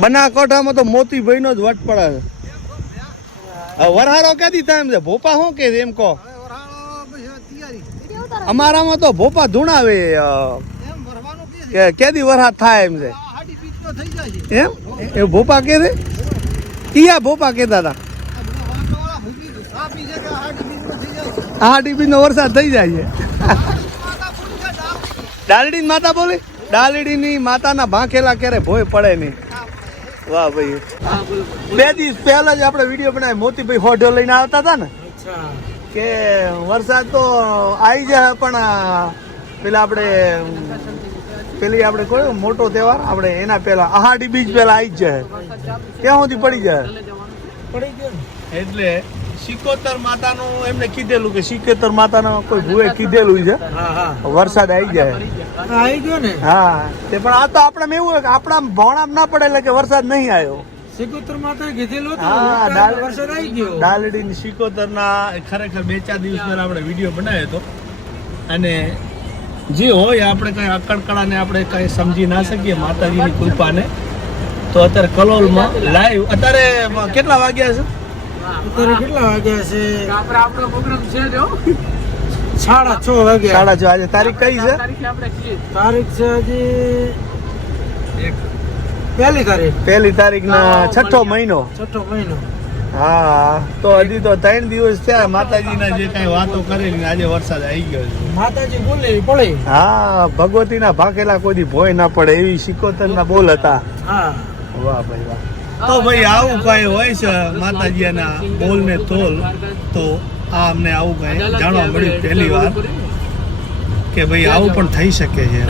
બનાસકાંઠામાં તો મોતીભાઈ નો જ વટ પડે છે. વરહારો ક્યાંથી થાય એમ છે? ભોપા શું કે એમ કહો? અમારામાં તો ભોપા ધૂણાવે ક્યાંથી વરસાદ થાય એમ છે. એમ એ ભોપા કે છે? કયા ભોપા કેતા હતા? આહાડી નો વરસાદ થઈ જાય છે. ડાલડી માતા બોલી, ડાલડી ની માતાના ભાંખેલા ક્યારે ભોય પડે નહીં. વાહ ભાઈ, 2 દિવસ પહેલા જ આપણે વિડીયો બનાવી. મોતીભાઈ હોઢો લઈને આવતા હતા ને કે વરસાદ તો આવી જાય, પણ પેલા આપણે પેલી આપણે કોઈ મોટો તહેવાર આપણે એના પેલા આહાડી બીજ પેલા આવી જ જાય. ક્યાં સુધી પડી જાય? એટલે સિકોતર માતાનું એમને કીધેલું કે સિકોતર માતાનો કોઈ ભૂએ કીધેલું છે વરસાદ આવી જાય. આવી ગયો ને? હા, તે પણ આ તો આપણે એવું હોય કે આપણા ભોણામ ના પડે એટલે કે વરસાદ નહીં આવ્યો. સિકોતર માતા કીધેલું વરસાદ આવી ગયો. ડાલડી ની સિકોતર ના ખરેખર 2-4 દિવસ પહેલા આપણે વિડીયો બનાવ્યો હતો. અને જે હોય આપણે કઈ અકડકડા ને આપણે કઈ સમજી ના શકીએ માતાજીની કૃપાને. તો અત્યારે કલોલમાં લાઈવ અત્યારે કેટલા વાગ્યા છે? અત્યારે કેટલા વાગ્યા છે? આપણો પ્રોગ્રામ છે જો 6:30 વાગ્યા. 6:30. આજે તારીખ કઈ છે? તારીખ છે હજી 1 તારીખ ના 6ઠો મહિનો. હા, તો હજી તો 3 દિવસ થયા માતાજીના જે કઈ વાતો કરેલી આજે વરસાદ આવી ગયો છે. માતાજી બોલે પડે. હા, ભગવતીના ભાગેલા કોઈ ભોય ના પડે એવી સિકોતરના બોલ હતા. હા, વાહ ભાઈ વાહ. તો ભાઈ આવું કઈ હોય છે માતાજીના બોલ ને તોલ. તો આ અમને આવું કઈ જાણવા મળ્યું પહેલી વાર કે ભાઈ આવું પણ થઈ શકે છે.